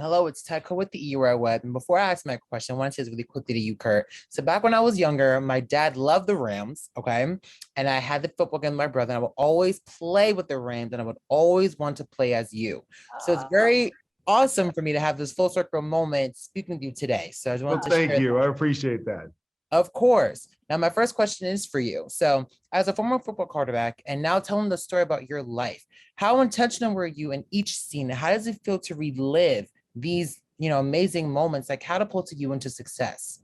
Hello, it's Teco with the Era Web. And before I ask my question, I want to say this really quickly to you, Kurt. So back when I was younger, my dad loved the Rams, okay? And I had the football game with my brother, and I would always play with the Rams, and I would always want to play as you. So it's very awesome for me to have this full circle moment speaking with you today. So I just wanted to thank share you. that. I appreciate that. Of course. Now, my first question is for you. So, as a former football quarterback and now telling the story about your life, how intentional were you in each scene? How does it feel to relive these, amazing moments that catapulted you into success?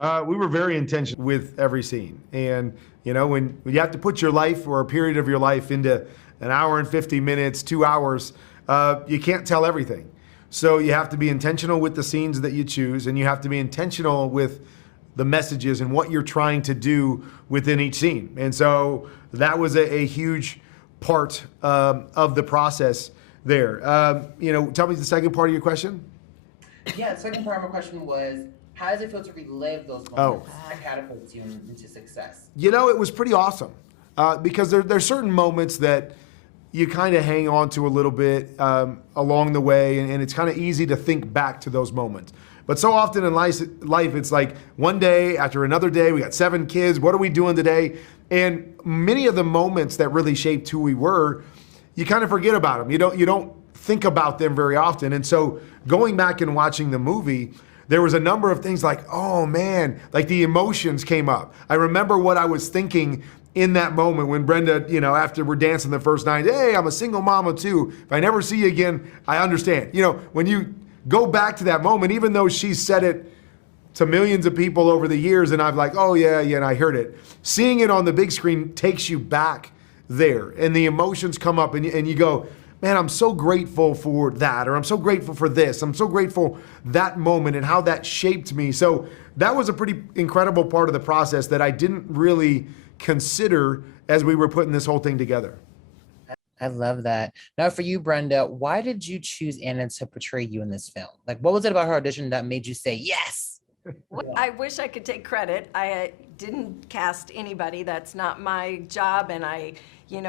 We were very intentional with every scene. And, when you have to put your life or a period of your life into an hour and 50 minutes, 2 hours, you can't tell everything. So you have to be intentional with the scenes that you choose, and you have to be intentional with the messages and what you're trying to do within each scene. And so that was a huge part of the process there. Tell me the second part of your question. Yeah, the second part of my question was, how does it feel to relive those moments that catapults you into success? It was pretty awesome because there's certain moments that you kind of hang on to a little bit along the way, and it's kind of easy to think back to those moments. But so often in life, it's like one day after another day, we got 7 kids, what are we doing today? And many of the moments that really shaped who we were, you kind of forget about them. You don't think about them very often. And so going back and watching the movie, there was a number of things like, oh man, like the emotions came up. I remember what I was thinking in that moment when Brenda, after we're dancing the first night, hey, I'm a single mama too. If I never see you again, I understand. When you go back to that moment, even though she said it to millions of people over the years, and I'm like, oh yeah, and I heard it. Seeing it on the big screen takes you back there, and the emotions come up, and you go, man, I'm so grateful for that, or I'm so grateful for this. I'm so grateful that moment and how that shaped me. So that was a pretty incredible part of the process that I didn't really consider as we were putting this whole thing together. I love that. Now for you, Brenda, why did you choose Anna to portray you in this film? Like, what was it about her audition that made you say yes? Well, I wish I could take credit. I didn't cast anybody. That's not my job. And I,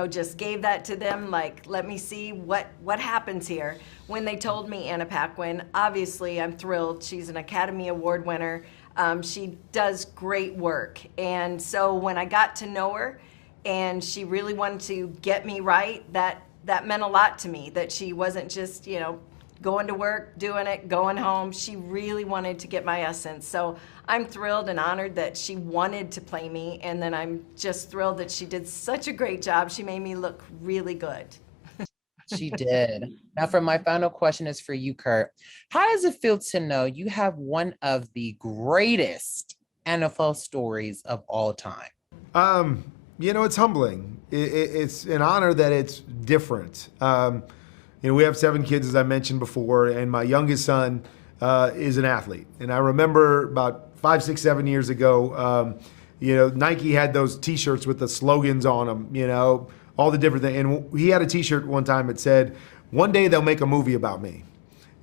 just gave that to them. Like, let me see what happens here. When they told me Anna Paquin, obviously I'm thrilled. She's an Academy Award winner. She does great work. And so when I got to know her, and she really wanted to get me right, that meant a lot to me, that she wasn't just, going to work, doing it, going home. She really wanted to get my essence. So I'm thrilled and honored that she wanted to play me, and then I'm just thrilled that she did such a great job. She made me look really good. She did. Now for my final question is for you, Kurt. How does it feel to know you have one of the greatest NFL stories of all time? It's humbling. It's an honor that it's different. We have 7 kids, as I mentioned before, and my youngest son is an athlete. And I remember about 5, 6, 7 years ago, Nike had those T-shirts with the slogans on them, all the different things. And he had a T-shirt one time that said, "One day they'll make a movie about me."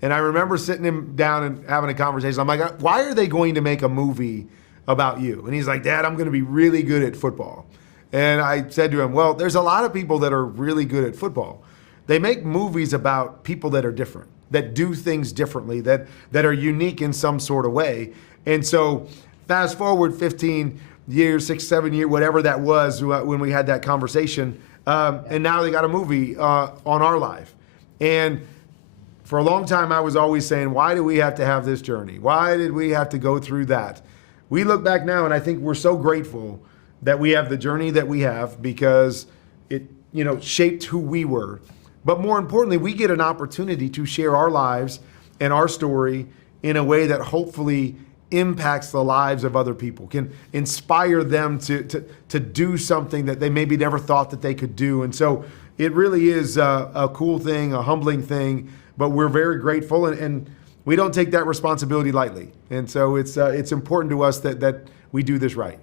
And I remember sitting him down and having a conversation. I'm like, why are they going to make a movie about you? And he's like, Dad, I'm going to be really good at football. And I said to him, well, there's a lot of people that are really good at football. They make movies about people that are different, that do things differently, that are unique in some sort of way. And so fast forward 15 years, 6, 7 years, whatever that was when we had that conversation, and now they got a movie on our life. And for a long time, I was always saying, why do we have to have this journey? Why did we have to go through that? We look back now, and I think we're so grateful that we have the journey that we have, because it, shaped who we were. But more importantly, we get an opportunity to share our lives and our story in a way that hopefully impacts the lives of other people, can inspire them to do something that they maybe never thought that they could do. And so it really is a cool thing, a humbling thing, but we're very grateful, and we don't take that responsibility lightly. And so it's important to us that we do this right.